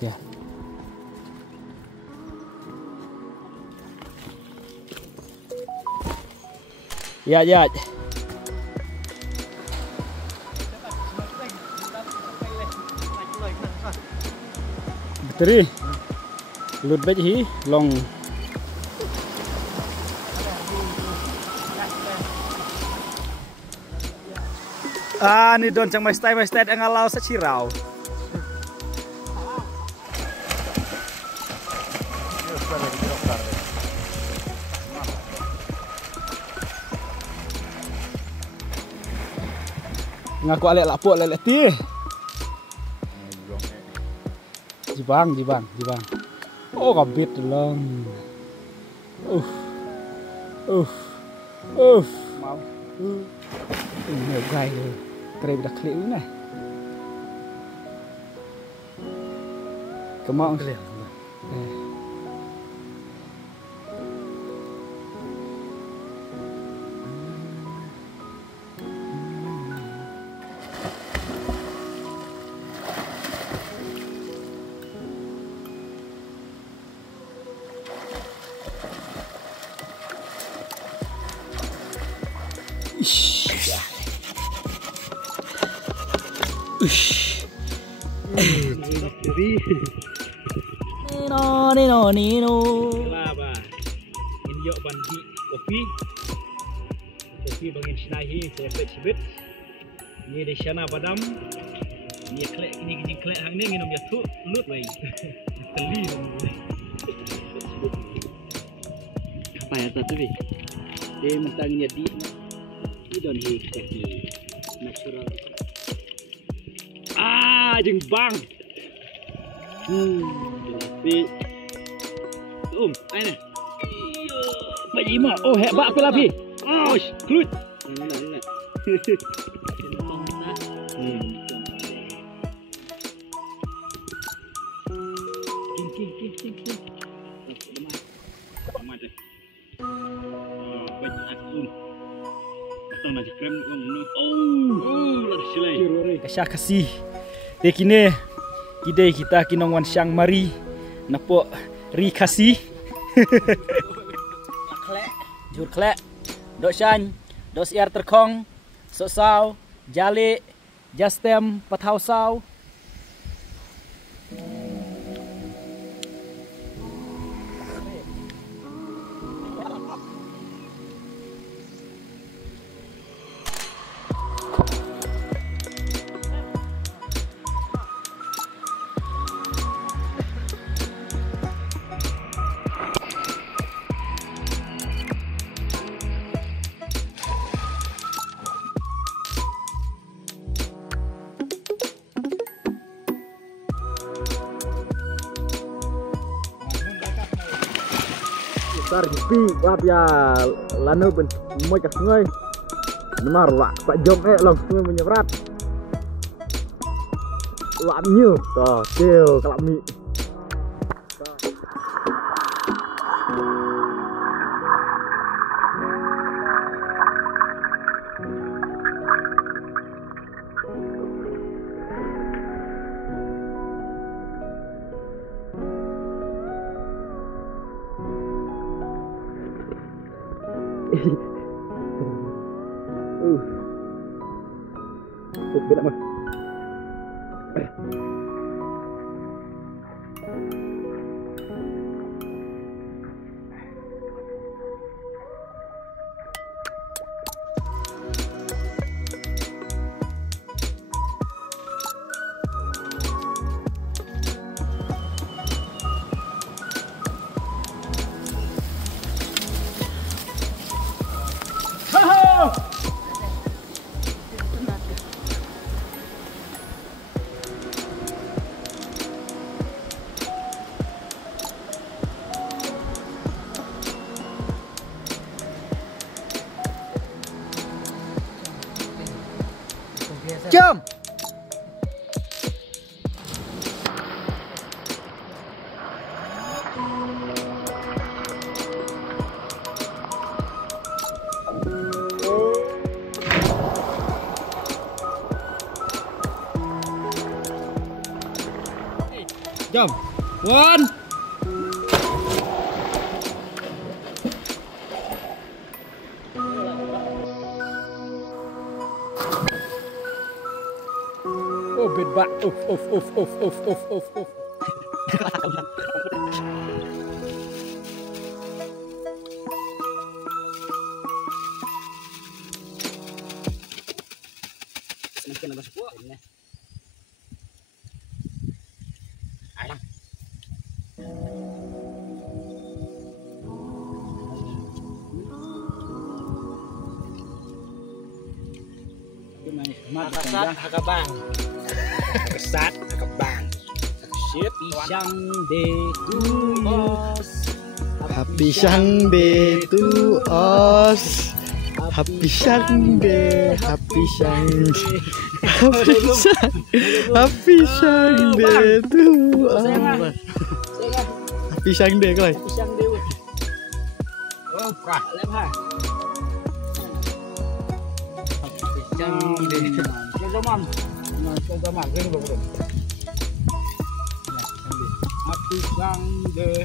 dia. Ya, ya. Betul. Lut baik hi long. Ni don chang mai stai angalau sacirau. Ngaku alek lapuk lelek ti. Jibang. Oh kabit long. Mau. Ini gai le. Kere dah klik ni. Kemau klik. Nino. Kelapa. Ini yuk bandi kopi. Kopi bangin sinahi sepet sibet. Ini di sana badam. Ini klek ini klek hang ni nginum ya tu lut wei. Teli. Apa ya tadi? Dia mentangnya di don hi kaki natural. Jeng bang. Tapi ini. Bayi mah. Oh, hebat apa lagi? Oh, klut. Kasih kasih. Dekine kidai kita kinongwan siang mari napok ri kasih. Jur klek. Dok shan, dos air terkong, sosau, jale, jastem, pathausau. Sar pi wap ya lanu ben moi ka sungai. Benar wak pak jom long sungai menyebrat. Wak nyu to tiu kalak mi. Tidak mah. Jom. Jom. One. Oh, bed bak. Uff. Semakin agak sepuh ini. Alang. Kesat hakabang. Kesat hakabang. Shit pisang betuos. Pisang betuos. Pisang betuos. Pisang deh coi. Pisang dewa. Oh, prah lemha. Pisang dewa. Kezaman. Kezaman ini bagus. Pisang dewa.